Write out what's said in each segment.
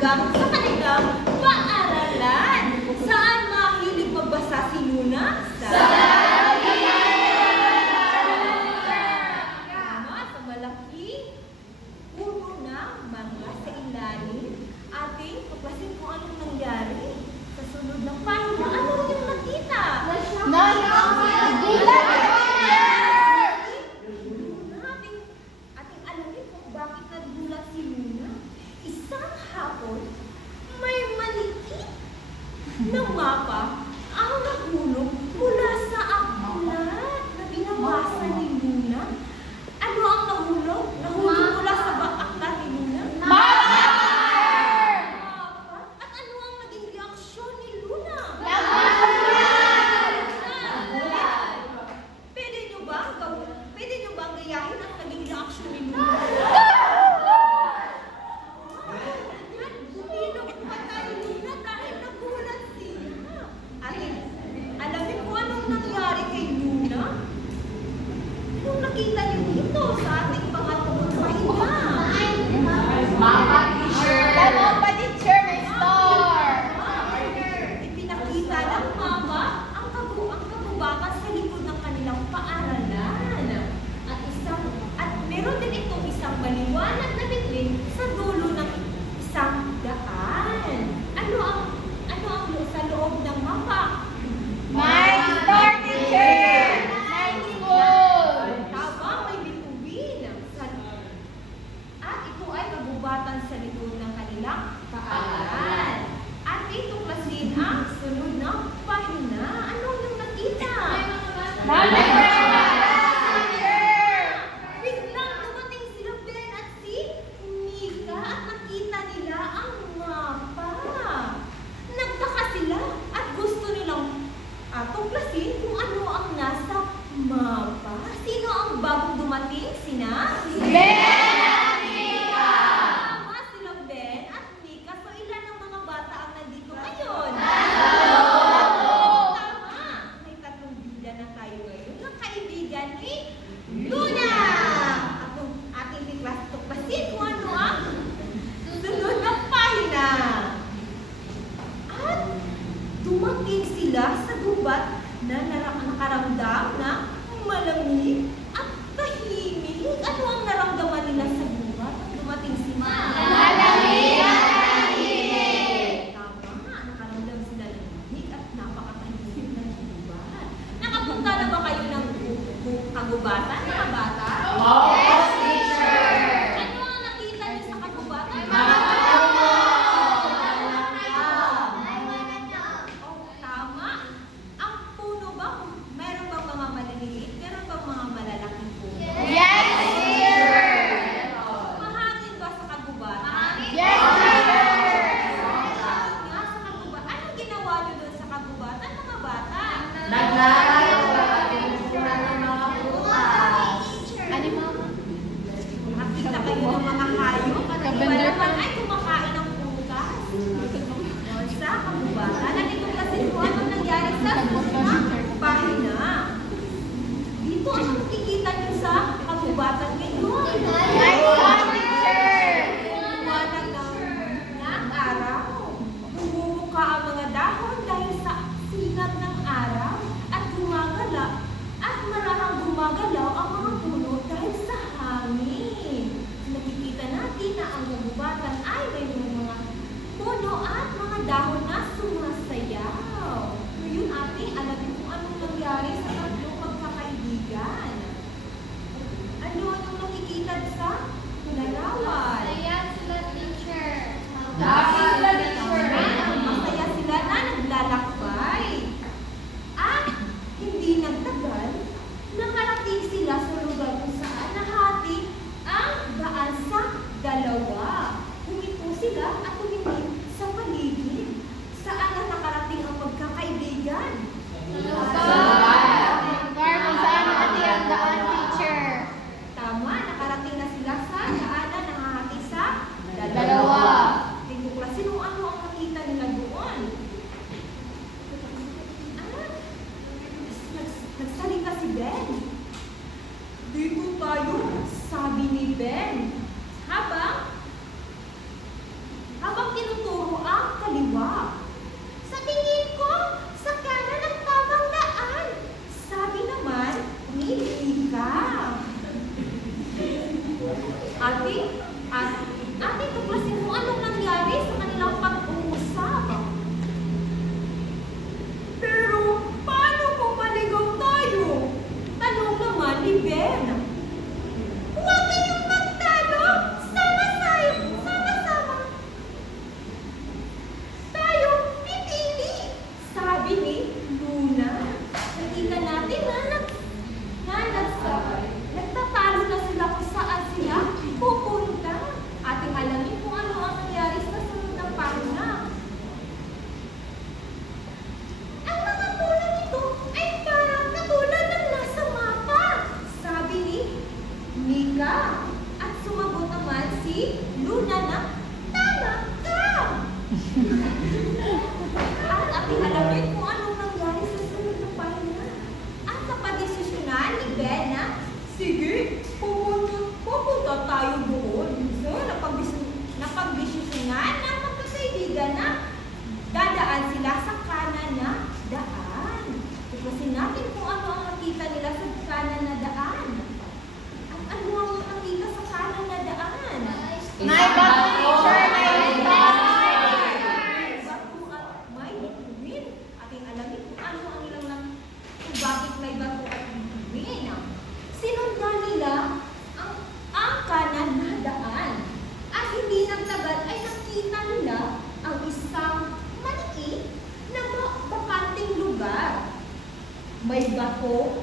hanggang sa kanilang paaralan. Saan mahilig magbasa si Luna? Sa malaking puno ng mangga sa ilalim. Ating paklasin kung anong nangyari sa sunod ng pahina. Ano yung nakita? Ating alamin kung bakit nagulat si Luna. Isang hapon, may maliit na mapa ang nahulog mula sa aklat na binabasa ni Luna. Ano ang nahulog? Nahulog mula sa aklat ni Luna? Mapa! At ano ang naging reaksyon ni Luna? Pwede nyo ba gayahin ang naging reaksyon ni Luna? Pinagpatay Luna dahil nagulat siya. Alamin ko anong nangyari kay Luna? Anong nakita niyo dito sa ating pangatlong pahina? Mapa teacher! Mapa teacher, may star! Ipinakita ng mama ang kagubatan sa likod ng kanilang paaralan. At meron din itong isang maliwanag na bituin sa dulo ng isang daan. Ano ang sa loob ng mapa? My star teacher! My school! Tama, may bituin. At ito ay kagubatan sa likod ng kanilang paaralan. At ito klasin ang sunod na pahina. Ano yung nakita? Biglang dumating sila Ben at si Mika at nakita nila ang mapa. Nagtaka sila at gusto nilang tuklasin kung ano ang nasa mapa. Sino ang bagong dumating? Sina? Tama, sila Ben at Mika. So ilan ang mga bata ang nandito ngayon? Tama, may tatlong bida na tayo ngayon. Ang kaibigan ni Luna! Ating tuklasin kung ano ang sunod na pahina. At dumating sila sa gubat na nakaramdam na malamig at tahimik. Ano ang naramdaman nila sa gubat? Dumating sila. Malamig at tahimik! Tama, nakaramdam sila ng lamig at napakatahimik ng gubat. Nakapunta na ba kayo ng kagubatan, mga bata? Yes, teacher! Ano ang nakita niyo sa kagubatan? Oh, tama. Ang puno ba? Mayroon bang mga At ating alamin kung anong nangyari sa sunod na pahina. At napadesisyonan ni Ben na, sige, pupunta tayo doon. So, napagdesisyonan na magkakaibigan na dadaan sila sa kanan na daan. Tignan natin kung ano ang nakita nila sa kanan na daan. At ano ang nakita sa kanan na daan? May bato, teacher, may star. Bato at may bituin. Ating alamin kung ano ang ilang kung bakit may bato at bituin. Sinundan nila ang kanan na daan. At hindi nagtagal ay nakita nila ang isang maliit na bakanting lugar. May bato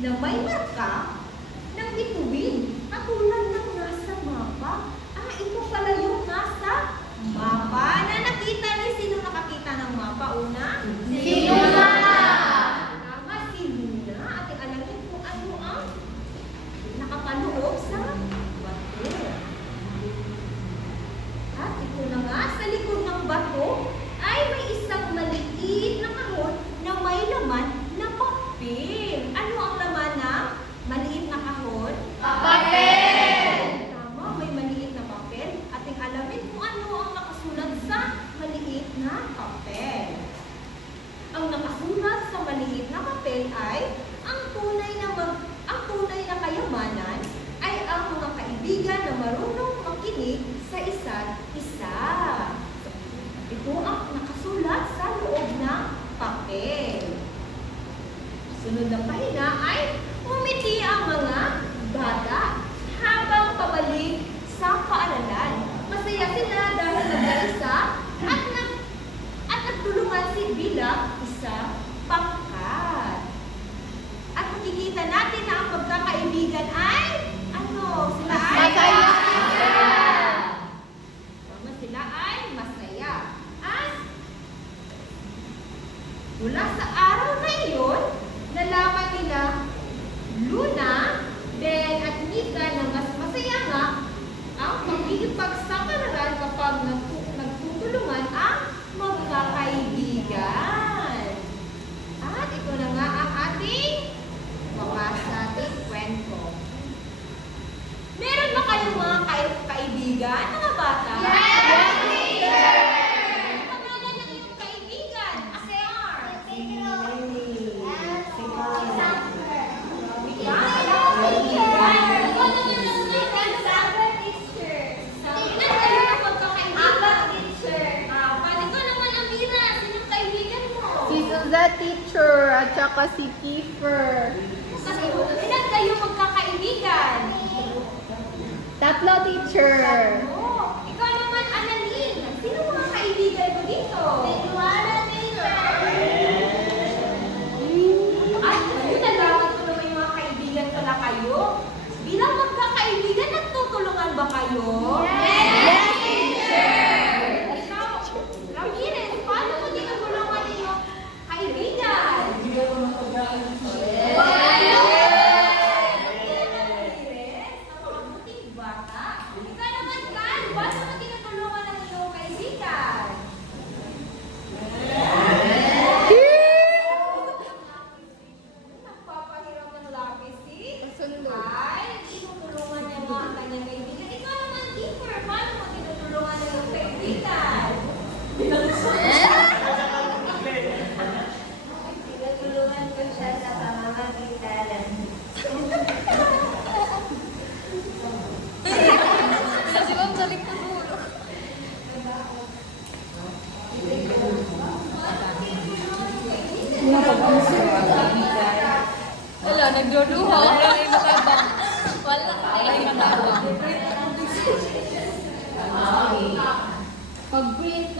na may marka ng bituin. Katulad ng nasa mapa. Ito pala yung nasa mapa na nakita ni sino nakakita ng mapa una? Si Luna. Tama, si Luna. At alamin kung ano ang nakapaloob sa bato. At ito na nga, sa likod ng bato ay may isang maliit na kahon na may laman na papel. Ano ang laman ng maliit na kahon? Papel. Tama, may maliit na papel. Ating alamin kung ano ang nakasulat sa maliit na papel. Ang nakasulat sa maliit na papel ay ang tunay na kayamanan ay ang mga kaibigan na marunong makinig sa isa't isa. Ito ang nakasulat sa loob ng papel. Sunod na pahina ay umiti ang mga bata habang pabalik sa paaralan. Masaya sila dahil nag-isa at nagtulungan si bilang isa pangkat. At makikita natin na ang pagkakaibigan ay ano? Sila ay Masaya. Tama, sila ay masaya. At mula sa araw na iyon, nalaman nila Luna, Ben at Nika na mas masaya nga ang pagkikipagsaparan kapag nagtutulungan ang magkakaibigan. At ito na nga ang ating wakas nating kwento. Meron ba kayong mga kaibigan, mga bata? Yes, teacher. Ano pangalan ng iyong kaibigan? Asar. Si Suza, teacher, at saka si Kiefer. Ilan kayo magkakaibigan? Tatlo, teacher. Oh, ikaw naman, Annalyn. Sino mga kaibigan mo dito? Ay, ayun, nalaman ko naman yung mga kaibigan pala kayo. Bilang magkakaibigan, nagtutulungan ba kayo? Yes, teacher. Ikaw, Ramirez, paano mo tinutulungan yung kaibigan? Napakabuting bata. Ikaw naman, Kan, paano mo tinutulungan ang iyong kaibigan? Nagpapahiram ng lapis, Kasundo. ay, tinutulungan niya mga kanyang kaibigan. Ikaw naman, Kiefer, paano mo tinutulungan ang iyong kaibigan? Tinutulungan ko siya sa pamamagitan. Wala, nagluluho. Wala na yung matabang. Wala na yung matabang. Pag-breathe